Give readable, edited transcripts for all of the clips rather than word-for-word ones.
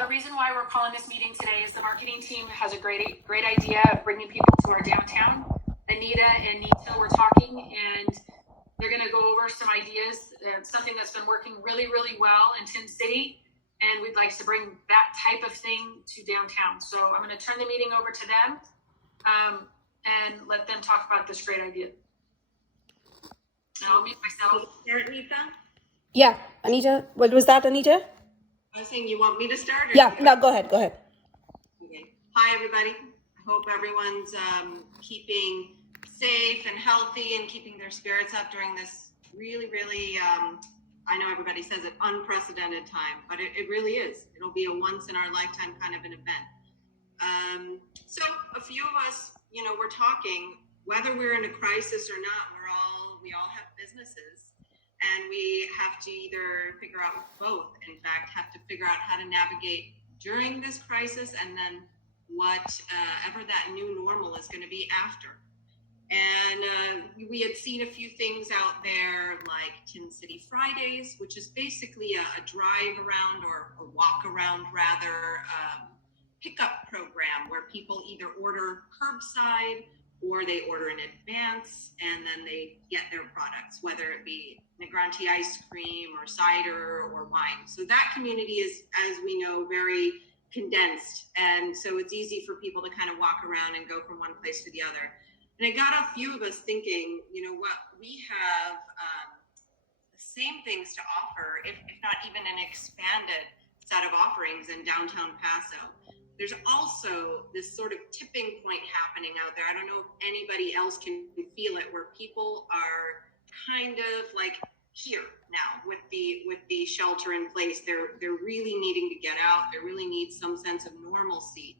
The reason why we're calling this meeting today is the marketing team has a great idea of bringing people to our downtown. Anita and Nita were talking, and they're going to go over some ideas, something that's been working really, really well in Tin City, and we'd like to bring that type of thing to downtown. So I'm going to turn the meeting over to them and let them talk about this great idea. And I'll mute myself. Anita? Yeah, Anita. What was that, Anita? I was saying, you want me to start? Yeah, no, go ahead. Okay. Hi, everybody. I hope everyone's keeping safe and healthy and keeping their spirits up during this really, I know everybody says it, unprecedented time, but it really is. It'll be a once in our lifetime kind of an event. So a few of us, we're talking, whether we're in a crisis or not, we all have businesses. And we have to either figure out both, in fact, have to figure out how to navigate during this crisis and then whatever that new normal is going to be after. And we had seen a few things out there like Tin City Fridays, which is basically a drive around or walk around rather pickup program where people either order curbside or they order in advance and then they get their products, whether it be Negranti ice cream or cider or wine. So that community is, as we know, very condensed. And so it's easy for people to kind of walk around and go from one place to the other. And it got a few of us thinking, we have the same things to offer, if not even an expanded set of offerings in downtown Paso. There's also this sort of tipping point happening out there. I don't know if anybody else can feel it, where people are kind of like here now with the shelter in place. They're really needing to get out. They really need some sense of normalcy.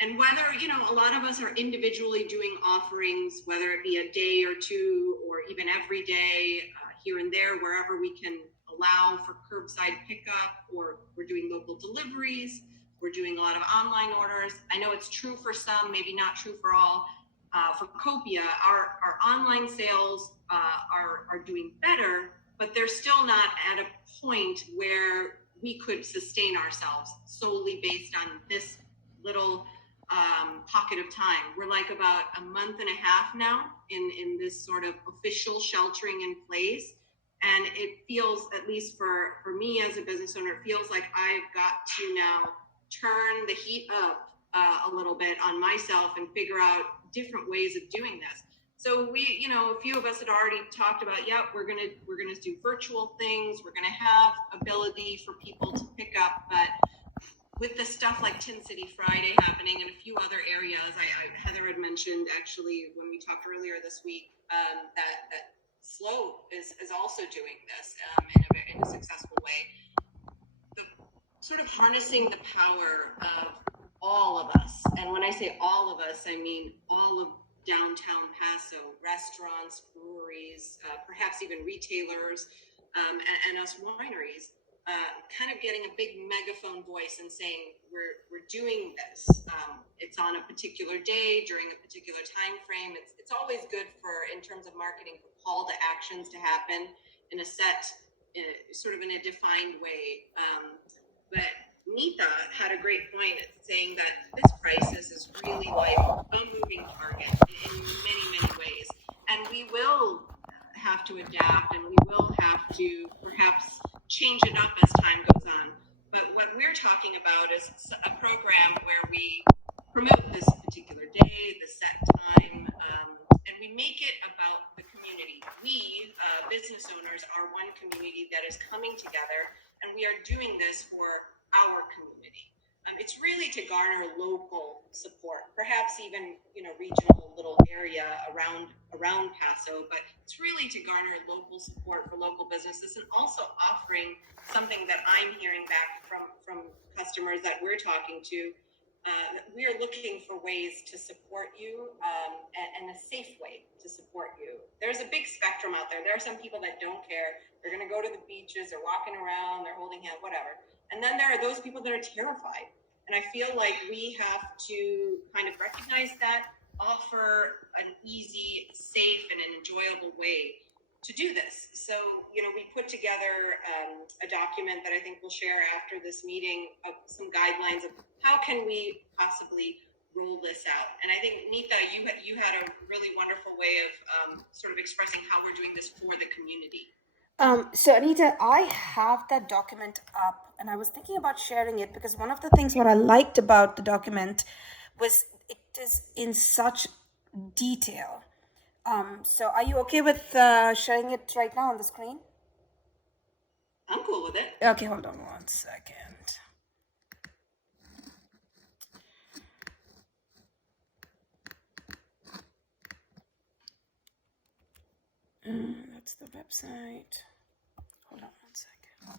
And whether, a lot of us are individually doing offerings, whether it be a day or two or even every day here and there, wherever we can allow for curbside pickup, or we're doing local deliveries. We're doing a lot of online orders. I know it's true for some, maybe not true for all. For Copia, our online sales are doing better, but they're still not at a point where we could sustain ourselves solely based on this little pocket of time. We're like about a month and a half now in this sort of official sheltering in place. And it feels, at least for me as a business owner, it feels like I've got to now turn the heat up a little bit on myself and figure out different ways of doing this. So we, a few of us had already talked about, we're gonna do virtual things. We're gonna have ability for people to pick up, but with the stuff like Tin City Friday happening and a few other areas, Heather had mentioned actually when we talked earlier this week that Slow is also doing this in a successful way. Sort of harnessing the power of all of us. And when I say all of us, I mean all of downtown Paso, restaurants, breweries, perhaps even retailers, and us wineries, kind of getting a big megaphone voice and saying, we're doing this. It's on a particular day, during a particular time frame. It's always good in terms of marketing, for call to actions to happen in a set, sort of in a defined way. But Nita had a great point at saying that this crisis is really like a moving target in many, many ways. And we will have to adapt, and we will have to perhaps change it up as time goes on. But what we're talking about is a program where we promote this particular day, the set time, and we make it about the community. We, business owners, are one community that is coming together, and we are doing this for our community. It's really to garner local support, perhaps even regional little area around Paso, but it's really to garner local support for local businesses, and also offering something that I'm hearing back from customers that we're talking to. We are looking for ways to support you and a safe way to support you. There's a big spectrum out there. There are some people that don't care. They're going to go to the beaches, they're walking around, they're holding hands, whatever. And then there are those people that are terrified. And I feel like we have to kind of recognize that, offer an easy, safe, and an enjoyable way to do this. So, we put together a document that I think we'll share after this meeting of some guidelines of how can we possibly roll this out. And I think, Neeta, you had a really wonderful way of sort of expressing how we're doing this for the community. So Anita, I have that document up and I was thinking about sharing it because one of the things what I liked about the document was it is in such detail. So are you okay with sharing it right now on the screen? I'm cool with it. Okay, hold on 1 second. That's the website. Hold on 1 second.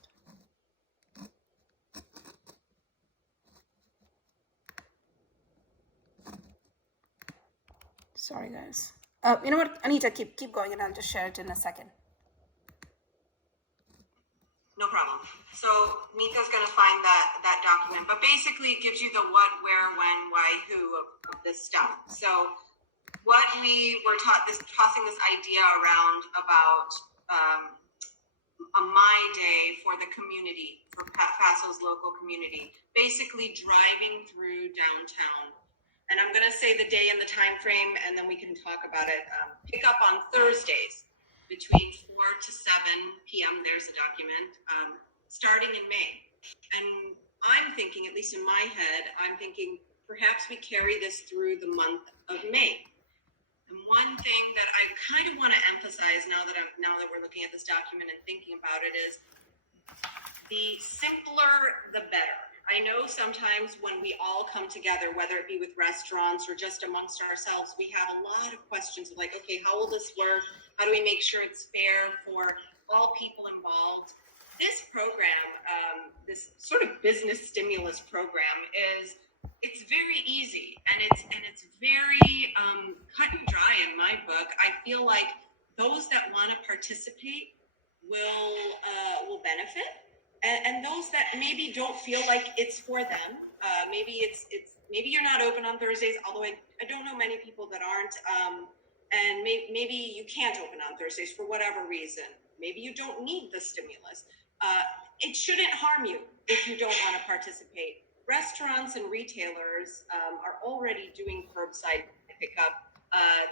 Sorry, guys. You know what, Anita, keep going, and I'll just share it in a second. No problem. So Neeta's going to find that document, but basically it gives you the what, where, when, why, who of this stuff. So what we were tossing this idea around about a My Day for the community, for Paso's local community, basically driving through downtown. And I'm going to say the day and the time frame, and then we can talk about it. Pick up on Thursdays between 4 to 7 p.m. There's a document, starting in May. And I'm thinking, at least in my head, I'm thinking perhaps we carry this through the month of May. And one thing that I kind of want to emphasize now that we're looking at this document and thinking about it is the simpler, the better. I know sometimes when we all come together, whether it be with restaurants or just amongst ourselves, we have a lot of questions of like, okay, how will this work? How do we make sure it's fair for all people involved? This program, this sort of business stimulus program it's very easy and it's very cut and dry in my book. I feel like those that want to participate will benefit. And those that maybe don't feel like it's for them, maybe maybe you're not open on Thursdays, although I don't know many people that aren't, and maybe you can't open on Thursdays for whatever reason. Maybe you don't need the stimulus. It shouldn't harm you if you don't want to participate. Restaurants and retailers are already doing curbside pickup.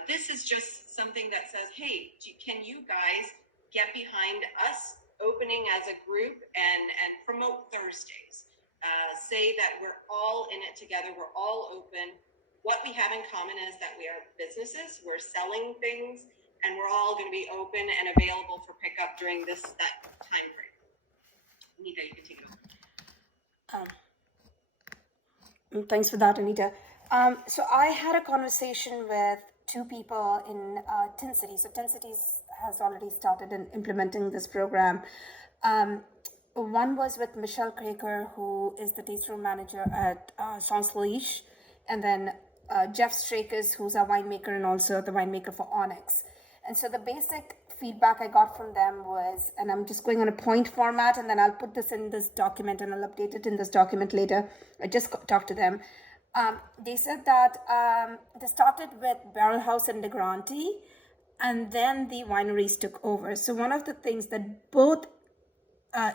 This is just something that says, hey, can you guys get behind us opening as a group and promote Thursdays? Say that we're all in it together, we're all open. What we have in common is that we are businesses, we're selling things, and we're all going to be open and available for pickup during that time frame. Anita, you can take it over. Thanks for that, Anita. So I had a conversation with two people in Tin Cities. So Tin Cities has already started in implementing this program. One was with Michelle Craker, who is the taste room manager at Chancellish, and then Jeff Strakers, who's a winemaker and also the winemaker for Onyx. And so the basic feedback I got from them was, and I'm just going on a point format, and then I'll put this in this document and I'll update it in this document later. I just talked to them. They said that they started with Barrel House and DeGranti, and then the wineries took over. So one of the things that both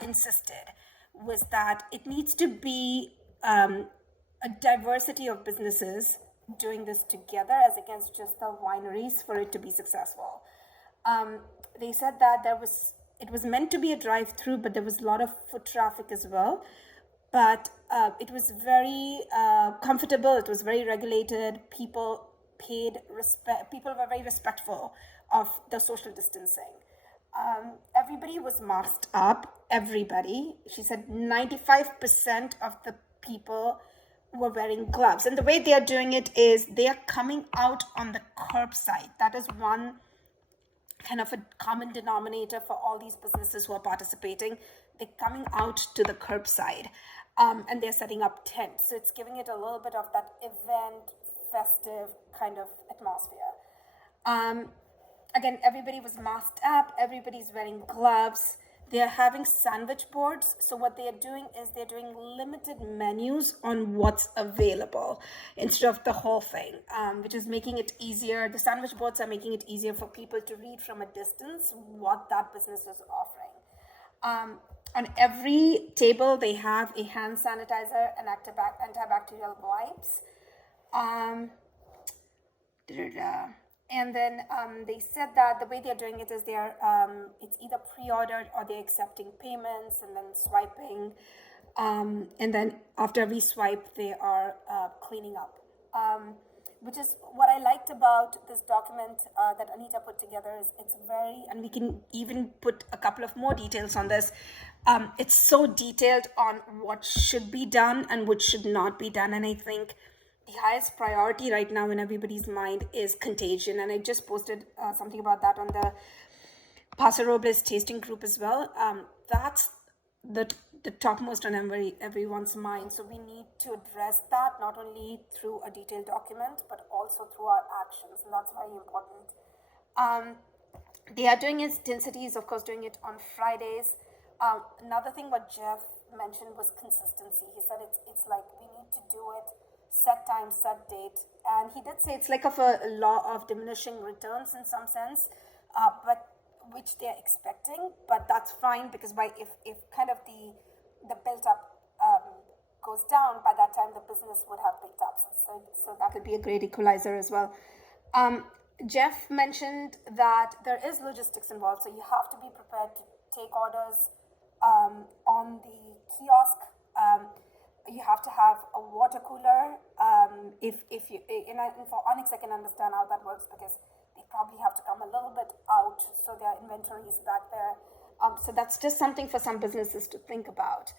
insisted was that it needs to be a diversity of businesses doing this together as against just the wineries for it to be successful. They said that it was meant to be a drive-through, but there was a lot of foot traffic as well. But it was very comfortable. It was very regulated. People were very respectful of the social distancing. Everybody was masked up. Everybody. She said 95% of the people were wearing gloves. And the way they are doing it is they are coming out on the curbside. That is one kind of a common denominator for all these businesses who are participating. They're coming out to the curbside and they're setting up tents. So it's giving it a little bit of that event, festive kind of atmosphere. Again, everybody was masked up. Everybody's wearing gloves. they're having sandwich boards. So what they are doing is they're doing limited menus on what's available instead of the whole thing, which is making it easier. The sandwich boards are making it easier for people to read from a distance what that business is offering. On every table, they have a hand sanitizer and antibacterial wipes. Um, and then they said that the way they're doing it is it's either pre-ordered or they're accepting payments and then swiping. And then after every swipe, they are cleaning up. Which is what I liked about this document that Anita put together. Is it's very, and we can even put a couple of more details on this. It's so detailed on what should be done and what should not be done. And I think the highest priority right now in everybody's mind is contagion. And I just posted something about that on the Paso Robles tasting group as well. That's the topmost on everyone's mind. So we need to address that not only through a detailed document, but also through our actions. And that's very important. They are doing it, Tin City is of course doing it on Fridays. Another thing what Jeff mentioned was consistency. He said it's like we need to do it set time, set date. And he did say it's like of a law of diminishing returns in some sense, but which they're expecting, but that's fine because if kind of the built up goes down, by that time the business would have picked up. So that would be a great equalizer as well. Jeff mentioned that there is logistics involved, so you have to be prepared to take orders on the kiosk. You have to have a water cooler. If you for Onyx, I can understand how that works because they probably have to come a little bit out, so their inventory is back there. So that's just something for some businesses to think about.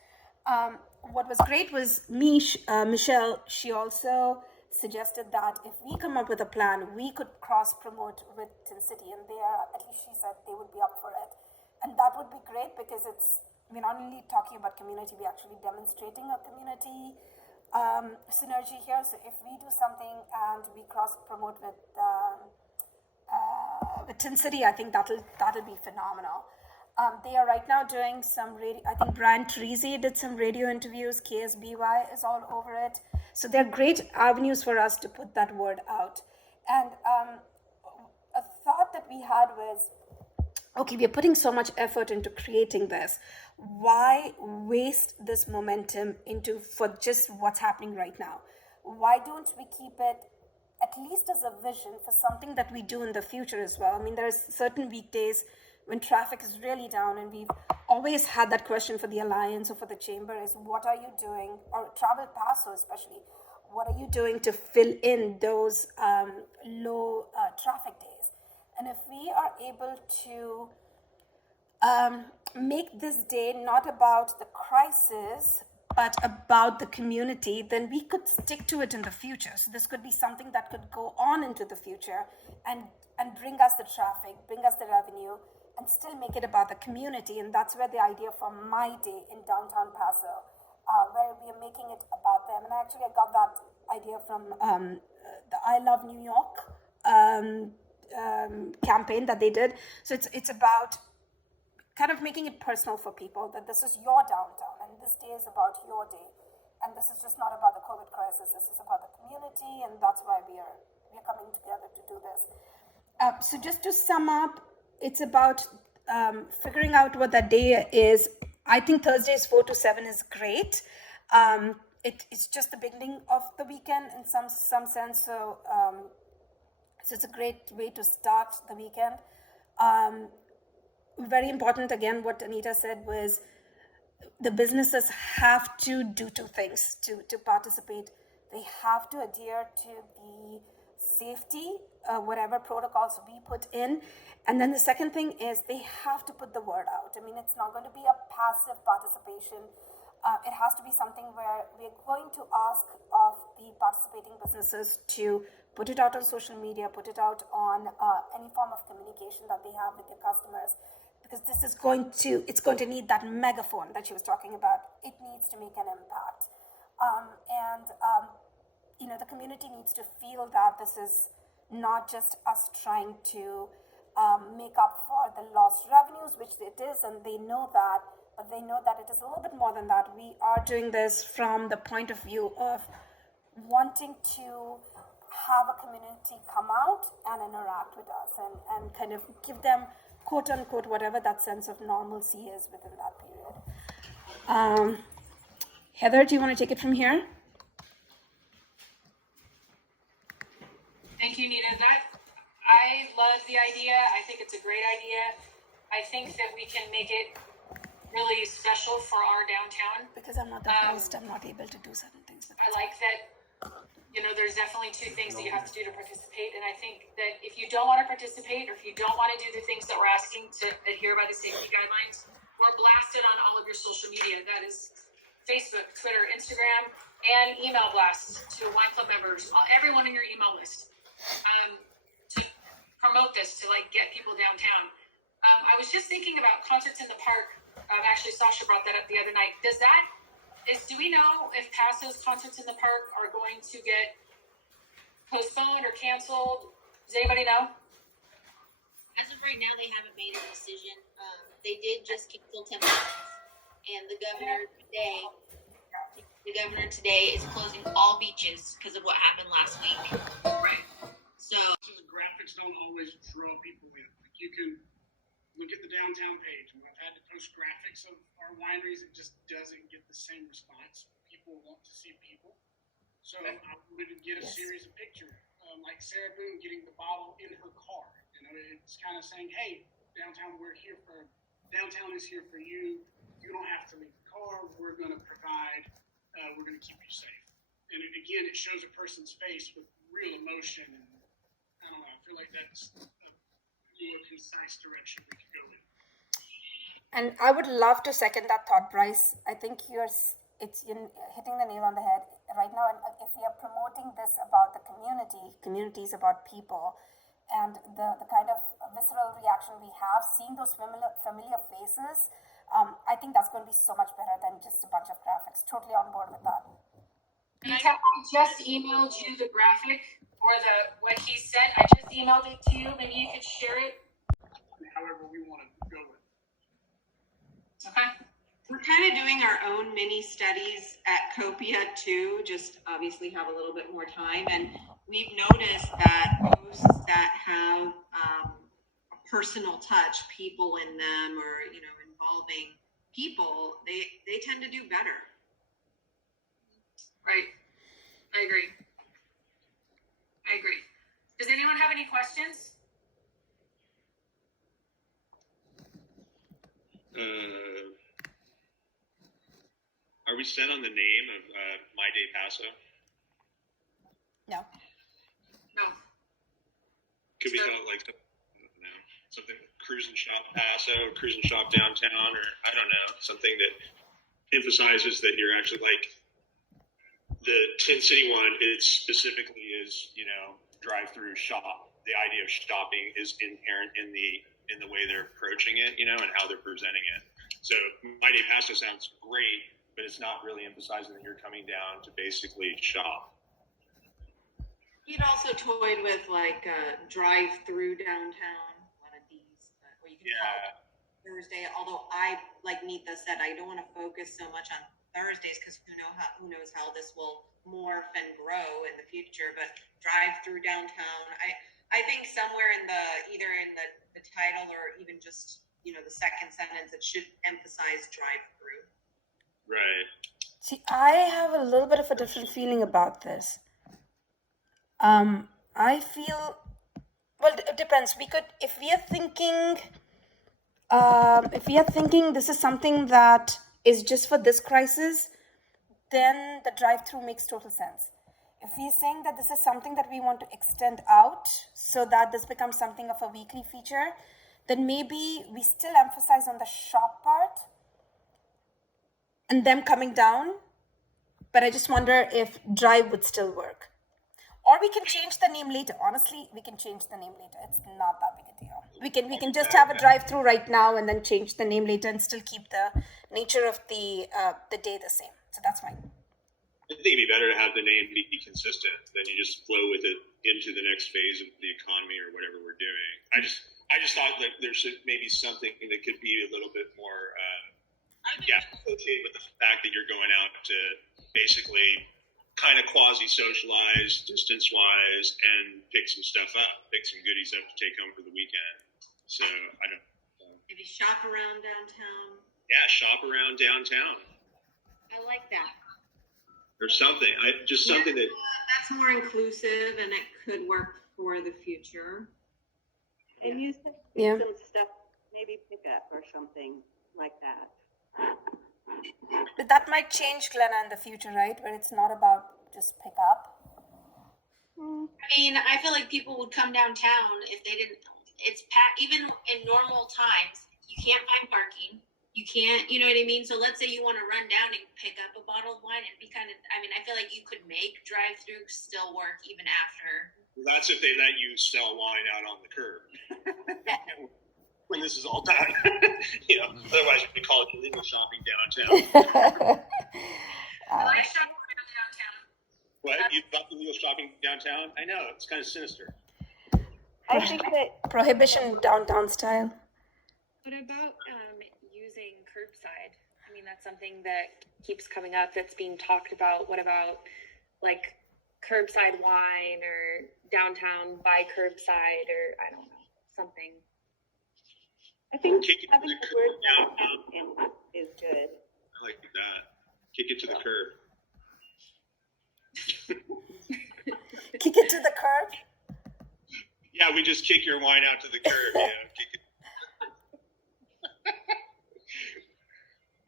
What was great was Michelle. She also suggested that if we come up with a plan, we could cross-promote with Tin City, and at least she said they would be up for it. And that would be great because we're not only talking about community, we're actually demonstrating a community synergy here. So if we do something and we cross-promote with Tin City, I think that'll be phenomenal. They are right now doing some radio. I think Brian Teresi did some radio interviews. KSBY is all over it. So they're great avenues for us to put that word out. And a thought that we had was, okay, we're putting so much effort into creating this. Why waste this momentum for just what's happening right now? Why don't we keep it at least as a vision for something that we do in the future as well? I mean, there's certain weekdays when traffic is really down, and we've always had that question for the Alliance or for the Chamber is, what are you doing, or Travel Paso especially, what are you doing to fill in those low traffic days? And if we are able to make this day not about the crisis, but about the community, then we could stick to it in the future. So this could be something that could go on into the future and bring us the traffic, bring us the revenue, and still make it about the community. And that's where the idea for my day in downtown Paso, where we are making it about them. And actually I got that idea from the I Love New York campaign that they did. So it's about kind of making it personal for people, that this is your downtown and this day is about your day. And this is just not about the COVID crisis, this is about the community, and that's why we're coming together to do this. So just to sum up, it's about figuring out what that day is. I think Thursdays 4 to 7 is great. It's just the beginning of the weekend in some sense. So it's a great way to start the weekend. Very important, again, what Anita said was the businesses have to do two things to participate. They have to adhere to the safety, whatever protocols we put in. And then the second thing is they have to put the word out. I mean, it's not going to be a passive participation. It has to be something where we're going to ask of the participating businesses to put it out on social media, put it out on any form of communication that they have with their customers. Because it's going to need that megaphone that she was talking about. It needs to make an impact. The community needs to feel that this is not just us trying to make up for the lost revenues, which it is, and they know that, but they know that it is a little bit more than that. We are doing this from the point of view of wanting to have a community come out and interact with us and kind of give them, quote unquote, whatever that sense of normalcy is within that period. Heather, do you want to take it from here? Thank you, Nita. I love the idea. I think it's a great idea. I think that we can make it really special for our downtown. Because I'm not the host, I'm not able to do certain things. I like that, there's definitely two things that you have to do to participate. And I think that if you don't want to participate, or if you don't want to do the things that we're asking to adhere by the safety guidelines, we're blasted on all of your social media. That is Facebook, Twitter, Instagram, and email blasts to Wine Club members, everyone in your email list, to promote this, to get people downtown. I was just thinking about concerts in the park. Actually, Sasha brought that up the other night. Do we know if Passo's concerts in the park are going to get postponed or canceled? Does anybody know? As of right now, they haven't made a decision. They did just cancel Temple, and the governor today is closing all beaches because of what happened last week. Right. So The graphics don't always draw people in. You can look at the downtown page, and I've had to post graphics of our wineries. It just doesn't get the same response. People want to see people. So I wanted to get a series of pictures, like Sarah Boone getting the bottle in her car. It's kind of saying, hey, downtown is here for you. You don't have to leave the car. We're going to provide, we're going to keep you safe. And again, it shows a person's face with real emotion. And I don't know, I feel like that's a more concise direction we could go in. And I would love to second that thought, Bryce. I think it's hitting the nail on the head right now. And if we are promoting this about the community is about people, and the kind of visceral reaction we have, seeing those familiar faces, I think that's going to be so much better than just a bunch of graphics. Totally on board with that. I just emailed you the graphic or what he sent. I just emailed it to you. Maybe you could share it. However we want to go with it. Okay. We're kind of doing our own mini studies at Copia too, just obviously have a little bit more time. And we've noticed that posts that have a personal touch, people in them, or, involving people, they tend to do better. Right. I agree. Does anyone have any questions? Are we set on the name of My Day Paso? No. No. Could we call it something Cruise and Shop Paso, Cruise and Shop Downtown, or I don't know, something that emphasizes that you're actually the Tin City one. It specifically is drive-through shop. The idea of shopping is inherent in the way they're approaching it, and how they're presenting it. So My Day Paso sounds great, but it's not really emphasizing that you're coming down to basically shop. You'd also toyed with drive-through downtown, one of these, or you could call it Thursday. Although like Nita said, I don't want to focus so much on Thursdays because who knows how this will morph and grow in the future. But drive-through downtown, I think somewhere either in the title or even just the second sentence, it should emphasize drive-through. Right. See, I have a little bit of a different feeling about this. I feel, well, it depends. If we are thinking this is something that is just for this crisis, then the drive-through makes total sense. If we're saying that this is something that we want to extend out so that this becomes something of a weekly feature, then maybe we still emphasize on the shop part and them coming down. But I just wonder if drive would still work. Or we can change the name later. Honestly, we can change the name later. It's not that big a deal. We can just have a drive-through right now and then change the name later and still keep the nature of the day the same. So that's fine. I think it'd be better to have the name be consistent than you just flow with it into the next phase of the economy or whatever we're doing. I just thought that there should maybe something that could be a little bit more, associated with the fact that you're going out to basically kind of quasi-socialize, distance-wise, and pick some stuff up, pick some goodies up to take home for the weekend. So I don't. Maybe shop around downtown. Yeah, shop around downtown I like that. or something. Something that. That's more inclusive and it could work for the future. And use some Yeah. stuff, maybe pick up or something like that. But that might change, Glenna, in the future, right? Where it's not about just pick up. I mean, I feel like people would come downtown if they didn't. It's packed. Even in normal times, you can't find parking. You can't, you know what I mean? So let's say you want to run down and pick up a bottle of wine. It'd be kind of. I mean, I feel like you could make drive-through still work even after. That's if they let you sell wine out on the curb. When this is all done, otherwise we call it illegal shopping downtown. I shop around downtown. What? You got illegal shopping downtown? I know, it's kind of sinister. I think that Prohibition downtown style. What about using curbside? I mean, that's something that keeps coming up that's being talked about. What about like curbside wine or downtown buy curbside or I don't know, something? I think Kick it to having the the curb word downtown. is good. I like that. Kick it to the curb. Kick it to the curb. Yeah, we just kick your wine out to the curb. Kick it.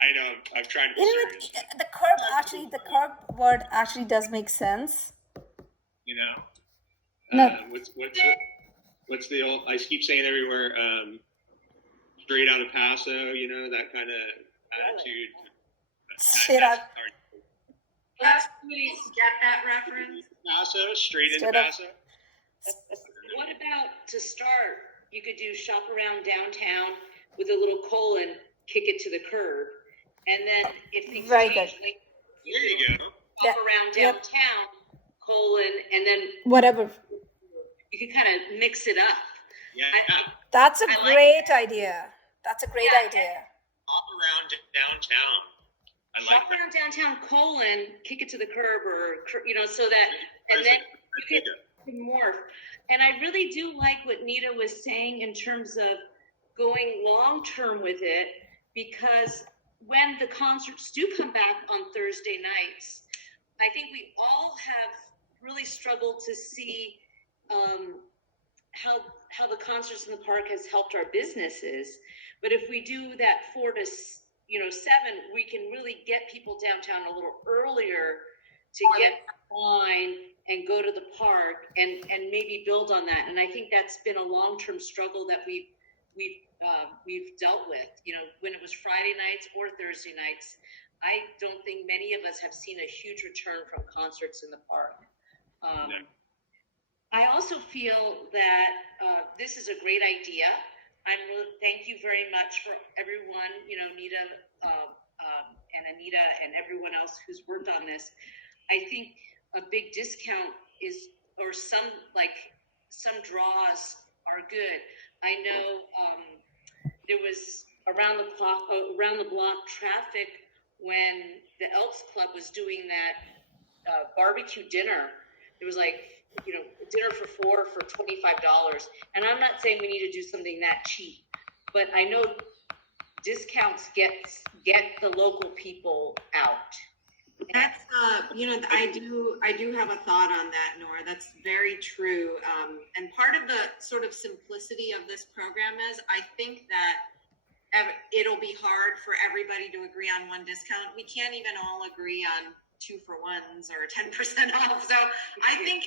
I know. I'm trying to be You know serious. what? The curb word actually does make sense. No. What's the old? I keep saying everywhere. Straight out of Paso. That kind of attitude. Straight out. Let's please get that reference. Paso, straight into Straight up. Paso. What about to start, you could do shop around downtown with a little colon, kick it to the curb. And then if things Very change, good. like, There you go. Yeah. shop around Yep. downtown, colon, and then Whatever. you can kind of mix it up. Yeah. That's a I like great idea. That's a great idea. Hop around downtown. I like Shop that. around downtown, colon, kick it to the curb so that, and then you can morph. And I really do like what Nita was saying in terms of going long-term with it, because when the concerts do come back on Thursday nights, I think we all have really struggled to see how the concerts in the park has helped our businesses. But if we do that 4 to 7, we can really get people downtown a little earlier to get wine and go to the park and maybe build on that. And I think that's been a long-term struggle that we've dealt with. When it was Friday nights or Thursday nights, I don't think many of us have seen a huge return from concerts in the park. I also feel that this is a great idea. Thank you very much for everyone, Nita and Anita and everyone else who's worked on this. I think a big discount or some draws are good. I know there was around the block traffic when the Elks Club was doing that barbecue dinner. It was dinner for 4 for $25. And I'm not saying we need to do something that cheap, but I know discounts get the local people out. That's I do have a thought on that, Nora. That's very true. And part of the sort of simplicity of this program is I think that it'll be hard for everybody to agree on one discount. We can't even all agree on 2-for-1s or 10% off. So I think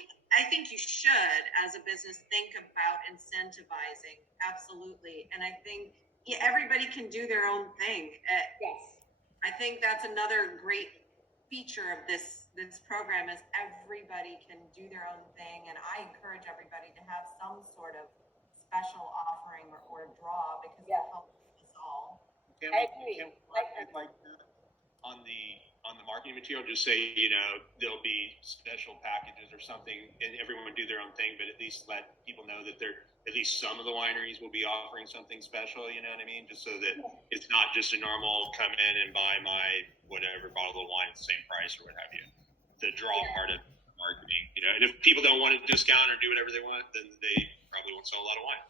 you should, as a business, think about incentivizing. Absolutely. And I think everybody can do their own thing. Yes. I think that's another great feature of this program is everybody can do their own thing. And I encourage everybody to have some sort of special offering or draw because it helps us all. Can I agree. we like that on the on the marketing material, just say, you know, there'll be special packages or something, and everyone would do their own thing, but at least let people know that at least some of the wineries will be offering something special, you know what I mean? Just so that it's not just a normal come in and buy my whatever bottle of wine at the same price or what have you. The draw part of marketing, you know, and if people don't want to discount or do whatever they want, then they probably won't sell a lot of wine.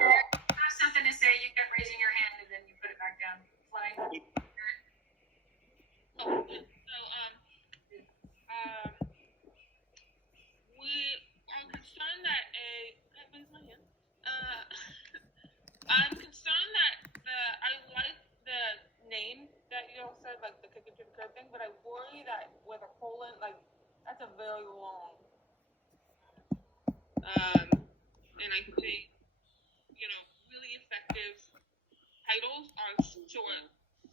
Or have something to say, you kept raising your hand and then you put it back down. Flying. We are concerned that I'm concerned that I like the name that you all said, like the kick it to the curb thing, but I worry that with a colon, like that's a very long. And I think, you know, really effective titles are short,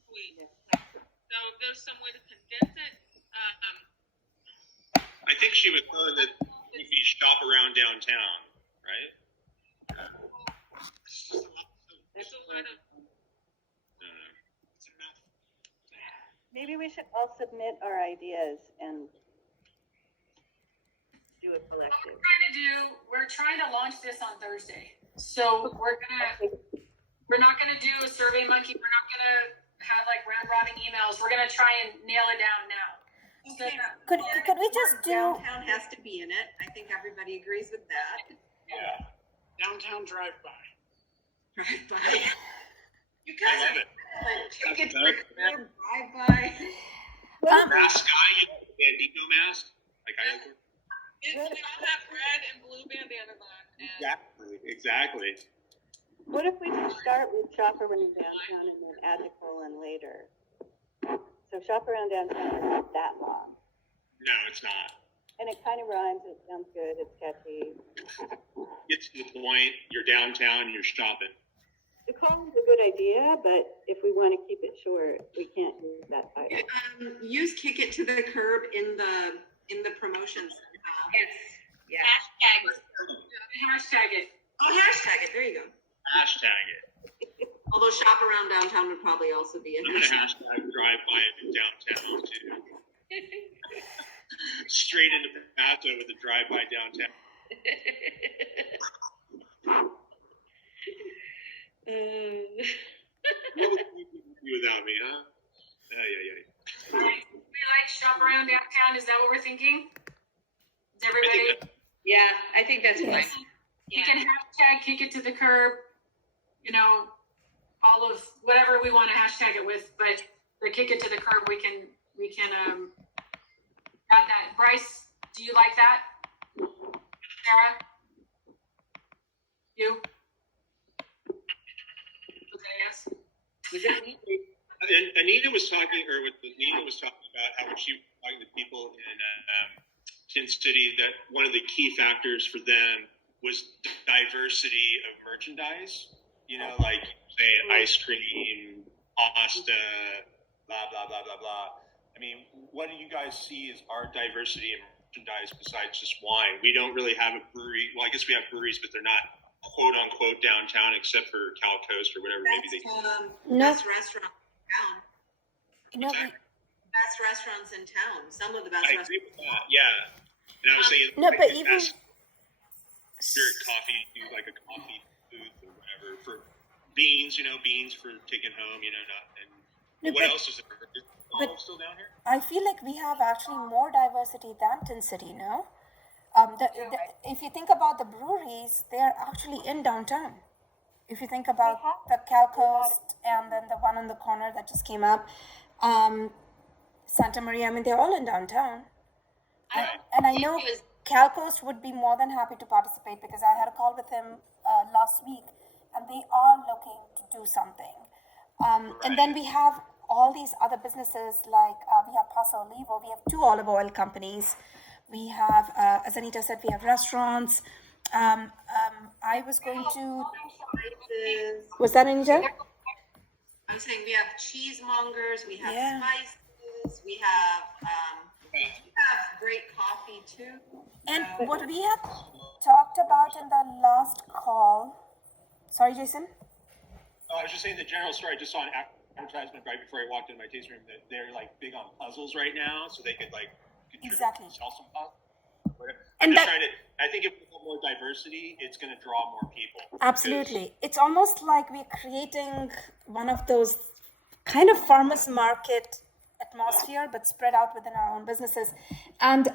sweet. So if there's some way to condense it, I think she was saying that if you shop around downtown, right? it's a lot of. It's enough. Maybe we should all submit our ideas and do a collective. We're trying to launch this on Thursday. So we're not gonna do a survey monkey. We're not gonna have like round robin emails. We're gonna try and nail it down now. Okay. Could we just do? Downtown has to be in it. I think everybody agrees with that. Yeah. Downtown drive-by. Drive by. You I love guys it. take it to the curb, drive by. Mask guy, you know, the Bandito mask. Like They all have red and blue bandanas on. And exactly. What if we just start with shop around downtown and then add the colon later? So shop around downtown is not that long. No, it's not. And it kind of rhymes, it sounds good, it's catchy. Get to the point. You're downtown. You're shopping. The colon's a good idea, but if we want to keep it short, we can't use that title. Use kick it to the curb in the promotions. Yes. Yeah. Hashtag it. Oh, hashtag it. There you go. Hashtag it. Although shop around downtown would probably also be a I'm gonna hashtag drive by in downtown too. Straight into Paso with a drive by downtown. What would you do without me, huh? We like shop around downtown. Is that what we're thinking? Is everybody? Yeah, I think that's fine. You can hashtag kick it to the curb. You know, all of whatever we want to hashtag it with, but the kick it to the curb, we can add that. Bryce, do you like that? Sarah? You? Okay, yes. And Anita was talking, or Nina was talking about how when she was talking to people in Tin City, that one of the key factors for them was diversity of merchandise. You know, like say ice cream, pasta, blah blah blah blah blah. I mean, what do you guys see as our diversity in merchandise besides just wine? We don't really have a brewery. Well, I guess we have breweries, but they're not quote unquote downtown, except for Cal Coast or whatever. Maybe they. Best restaurant in town. No, Best restaurants in town. Some of the best I restaurants. agree with that. Yeah, and I was saying no, like but the even best spirit coffee, do like a coffee booth or whatever for beans. You know, beans for taking home. You know, not and No, what but- else is there? Is but- Olive still down here? I feel like we have actually more diversity than Tin City, no? If you think about the breweries, they're actually in downtown. If you think about the Cal Coast and then the one on the corner that just came up, Santa Maria, I mean, they're all in downtown. And I know Cal Coast would be more than happy to participate because I had a call with him last week and they are looking to do something. And then we have all these other businesses like we have Paso Olivo, we have 2 olive oil companies. We have, as Anita said, we have restaurants. I was going to. Was that Anita? I'm saying we have cheesemongers, we have Yeah. spices, we have great coffee too. And what we had talked about in the last call. Sorry, Jason? I was just saying the general store. I just saw an advertisement right before I walked into my tasting room that they're like big on puzzles right now, so they could like contribute Exactly. to sell some puzzles. And I think if we have more diversity, it's going to draw more people. Absolutely. It's almost like we're creating one of those kind of farmers market atmosphere, but spread out within our own businesses. And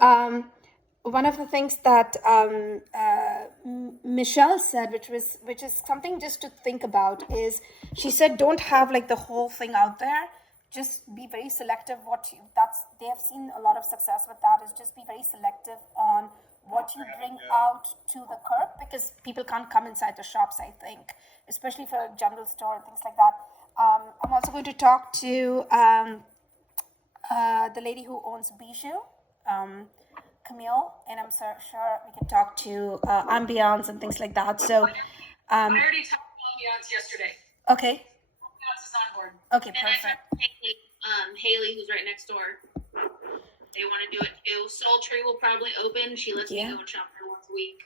one of the things that Michelle said, which is something just to think about, is she said, don't have like the whole thing out there. Just be very selective. They have seen a lot of success with that. Is just be very selective on what you bring out to the curb, because people can't come inside the shops, I think, especially for a general store and things like that. I'm also going to talk to the lady who owns Bijou, Camille, and I'm sure we can talk to Ambiance and things like that. So, I already talked to Ambiance yesterday. Okay. Ambiance is on board. Okay, And I perfect. talked to Haley, who's right next door. They want to do it too. Sultry will probably open. She lets me go and shop there once a week.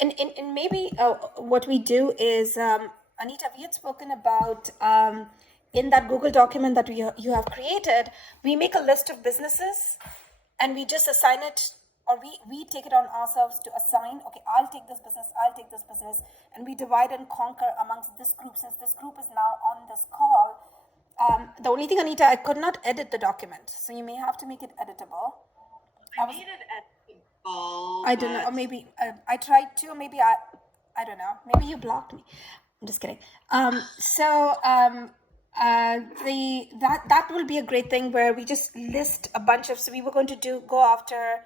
And maybe what we do is, Anita, we had spoken about in that Google document that you have created, we make a list of businesses and we just assign it, or we take it on ourselves to assign, okay, I'll take this business, and we divide and conquer amongst this group. Since this group is now on this call, the only thing, Anita, I could not edit the document, so you may have to make it editable. I made it editable. I don't know, or maybe I tried to, or maybe I don't know. Maybe you blocked me. I'm just kidding. That will be a great thing where we just list a bunch of. So we were going to go after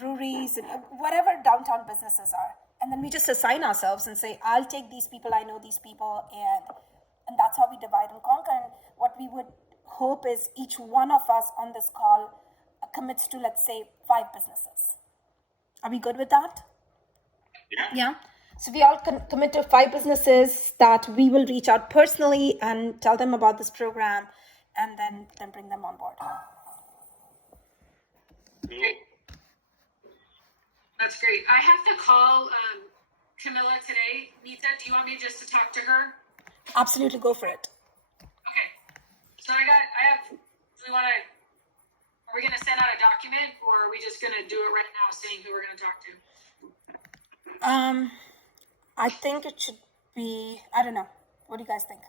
breweries and whatever downtown businesses are, and then we just assign ourselves and say, I'll take these people. I know these people, and that's how we divide and conquer. And what we would hope is each one of us on this call commits to, let's say, 5 businesses. Are we good with that? Yeah. So we all commit to 5 businesses that we will reach out personally and tell them about this program, and then bring them on board. Great. That's great. I have to call Camilla today. Nita, do you want me just to talk to her? Absolutely, go for it. Okay. So are we going to send out a document, or are we just going to do it right now saying who we're going to talk to? I think it should be, I don't know. What do you guys think?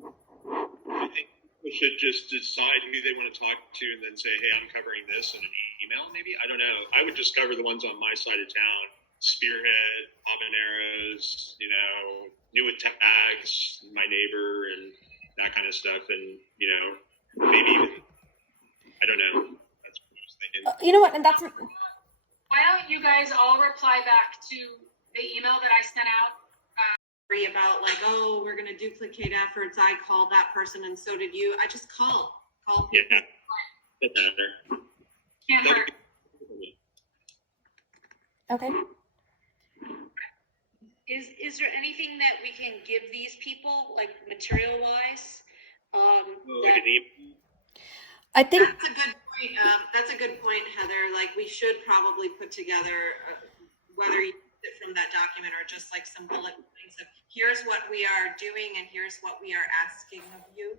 I think we should just decide who they want to talk to and then say, hey, I'm covering this in an email, maybe? I don't know. I would just cover the ones on my side of town. Spearhead, Habaneros, New with Tags, my neighbor, and that kind of stuff. And, maybe even, I don't know. That's what I was thinking. You know what? And that's... Why don't you guys all reply back to the email that I sent out? About like, oh, we're going to duplicate efforts. I called that person and so did you. I just called. Yeah. Doesn't matter. Can't hurt. Okay. Is there anything that we can give these people, like material wise? Like an email? I think that's a good point. That's a good point, Heather. Like we should probably put together whether you get it from that document or just like some bullet points of here's what we are doing and here's what we are asking of you.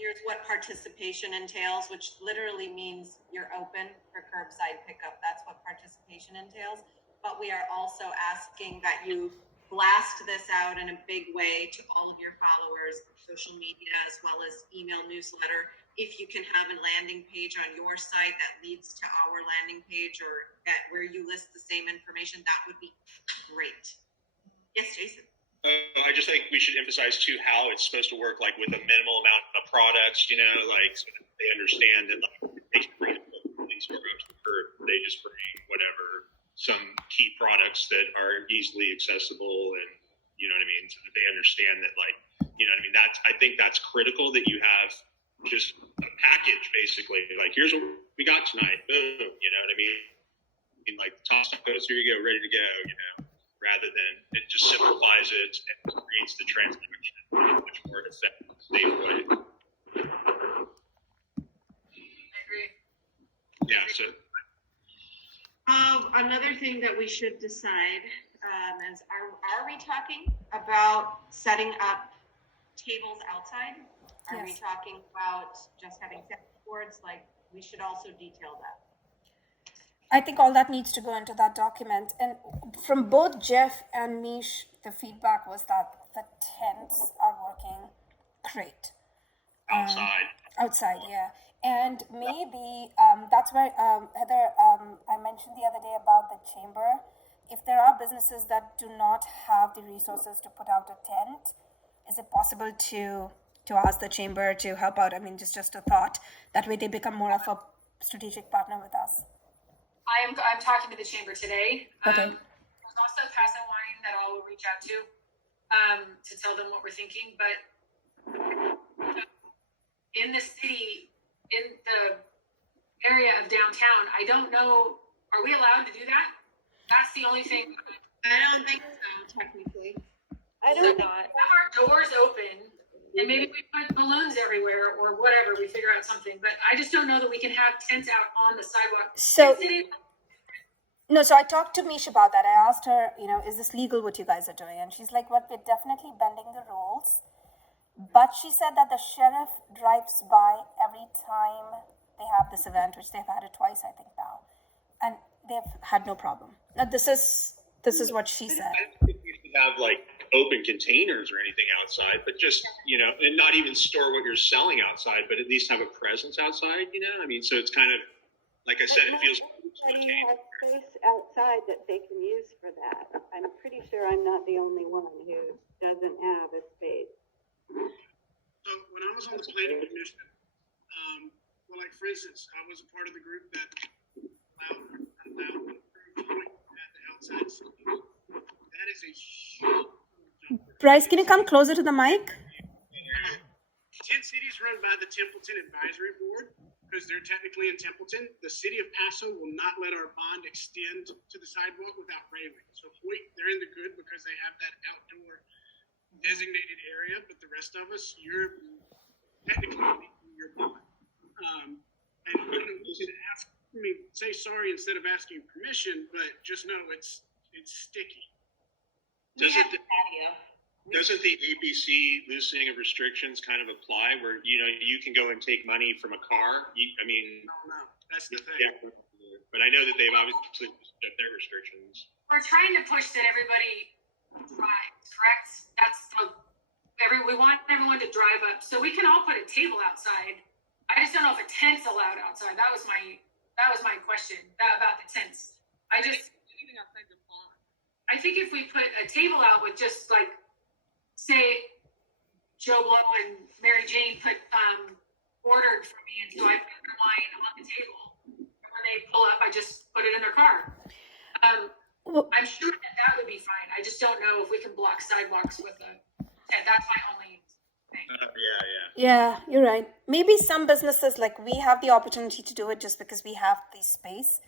Here's what participation entails, which literally means you're open for curbside pickup. That's what participation entails. But we are also asking that you blast this out in a big way to all of your followers, social media, as well as email newsletter. If you can have a landing page on your site that leads to our landing page or where you list the same information, that would be great. Yes, Jason. I just think we should emphasize too how it's supposed to work, like with a minimal amount of products, so that they understand that they bring things up to the curb. They just bring whatever, some key products that are easily accessible, and so that they understand that, I think that's critical that you have just a package basically, like here's what we got tonight, boom, like toss goes, here you go, ready to go, rather than it just simplifies it and creates the transaction in a much more effective, safe way. I agree. Yeah, so. Another thing that we should decide is are we talking about setting up tables outside? Are we Yes. talking about just having tennis courts? Like, we should also detail that. I think all that needs to go into that document. And from both Jeff and Mish, the feedback was that the tents are working great. Outside. Outside, yeah. And maybe that's why, Heather, I mentioned the other day about the chamber. If there are businesses that do not have the resources to put out a tent, is it possible to ask the chamber to help out? I mean, just a thought. That way they become more of a strategic partner with us. I'm talking to the chamber today. Okay. There's also Casa Wine that I will reach out to tell them what we're thinking. But in the city, in the area of downtown, I don't know. Are we allowed to do that? That's the only thing. I don't think so, technically. I So don't we have our doors open, and maybe we put balloons everywhere or whatever. We figure out something. But I just don't know that we can have tents out on the sidewalk. So, City, no, so I talked to Mish about that. I asked her, is this legal what you guys are doing? And she's like, well, we're definitely bending the rules. But she said that the sheriff drives by every time they have this event, which they've had it twice, I think now. And they've had no problem. Now, this is what she said. I don't think you should have like open containers or anything outside, but just, and not even store what you're selling outside, but at least have a presence outside, I mean, so it's kind of, like I said, it feels Everybody has space outside that they can use for that. I'm pretty sure I'm not the only one who doesn't have a space. So when I was on the planning commission, well, like for instance, I was a part of the group that allowed at the outside. That is a huge. Bryce, can you come closer to the mic? Tent City's run by the Templeton Advisory Board because they're technically in Templeton. The city of Paso will not let our bond extend to the sidewalk without railing. So Hoyt, they're in the good because they have that outdoor designated area, but the rest of us, you're technically in your bond. And you should say sorry instead of asking permission, but just know it's sticky. Doesn't the ABC loosening of restrictions kind of apply where, you can go and take money from a car? No, that's the thing. Yeah, but I know that they've obviously set their restrictions. we're trying to push that everybody drives, correct? We want everyone to drive up, so we can all put a table outside. I just don't know if a tent's allowed outside. That was my question about the tents. Anything outside the pond. I think if we put a table out with just like, say, Joe Blow and Mary Jane ordered for me, and so I put their wine on the table. When they pull up, I just put it in their car. I'm sure that would be fine. I just don't know if we can block sidewalks with a tent. That's my only thing. Yeah, you're right. Maybe some businesses, like we have the opportunity to do it just because we have the space.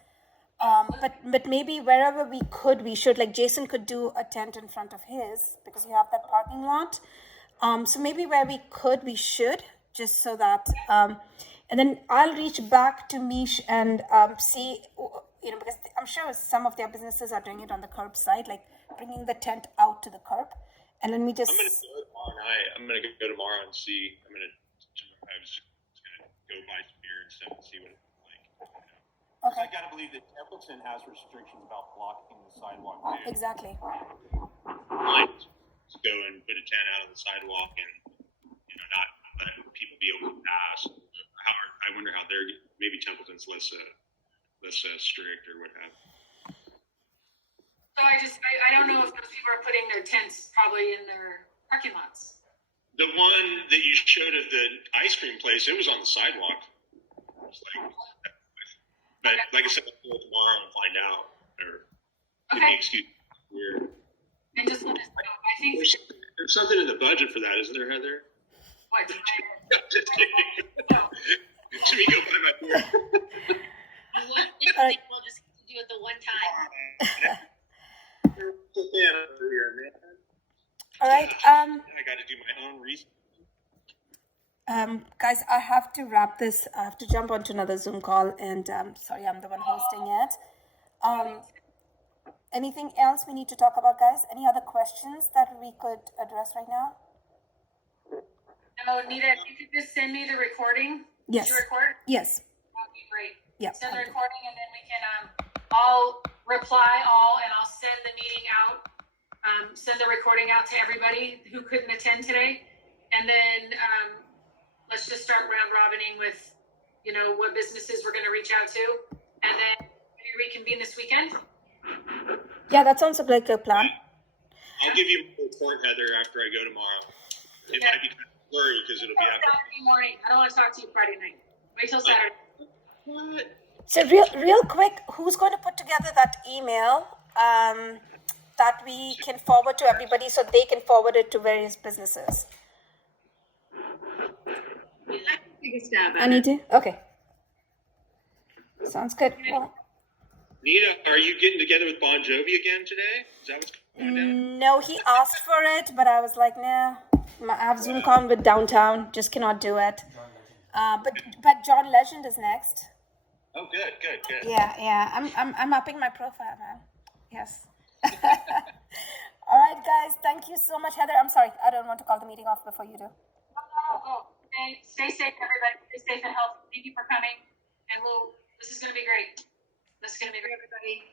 But maybe wherever we could, we should. Like Jason could do a tent in front of his because you have that parking lot. So maybe where we could, we should, just so that. And then I'll reach back to Mish and see, because I'm sure some of their businesses are doing it on the curbside, like bringing the tent out to the curb. And let me just. I'm going to go tomorrow night. I'm going to go tomorrow and see. I was just going to go buy some beer and stuff and see what it's like. Okay. I gotta believe that Templeton has restrictions about blocking the sidewalk too. Exactly. Like, to go and put a tent out on the sidewalk and not let people be able to pass. I wonder how maybe Templeton's less strict or what have. So I don't know if those people are putting their tents probably in their parking lots. The one that you showed at the ice cream place, it was on the sidewalk. It was but like I said, I'll go tomorrow and find out. Or Okay. Excuse weird. And just let us know. I think There's something in the budget for that, isn't there, Heather? what? Just kidding. No. Should we go buy my beer? We'll just do it the one time. All right. I got to do my own research. Guys, I have to wrap this. I have to jump onto another Zoom call, and sorry, I'm the one hosting it. Anything else we need to talk about, guys? Any other questions that we could address right now? No, Nita, if you could just send me the recording. Yes. Did you record? Yes. That'd be great. Yeah. Send the recording and then we can, I'll reply all and I'll send the meeting out. Send the recording out to everybody who couldn't attend today. And then, let's just start round robining with, what businesses we're gonna reach out to. And then maybe reconvene this weekend. Yeah, that sounds like a plan. I'll give you a report, Heather, after I go tomorrow. It might be kind of blurry because it'll be after. Saturday morning. I don't wanna talk to you Friday night. Wait till Saturday. What? So real quick, who's going to put together that email that we can forward to everybody so they can forward it to various businesses? Take a stab at I need to? Okay. Sounds good. Well, Nita, are you getting together with Bon Jovi again today? Is that what's going down? no, he asked for it, but I was like, nah. I have Zoom call with downtown, just cannot do it. But John Legend is next. Oh, good. Yeah. I'm upping my profile, man. Yes. All right, guys. Thank you so much, Heather. I'm sorry, I don't want to call the meeting off before you do. Oh. Stay safe, everybody. Stay safe and healthy. Thank you for coming. And this is gonna be great. This is gonna be great, everybody.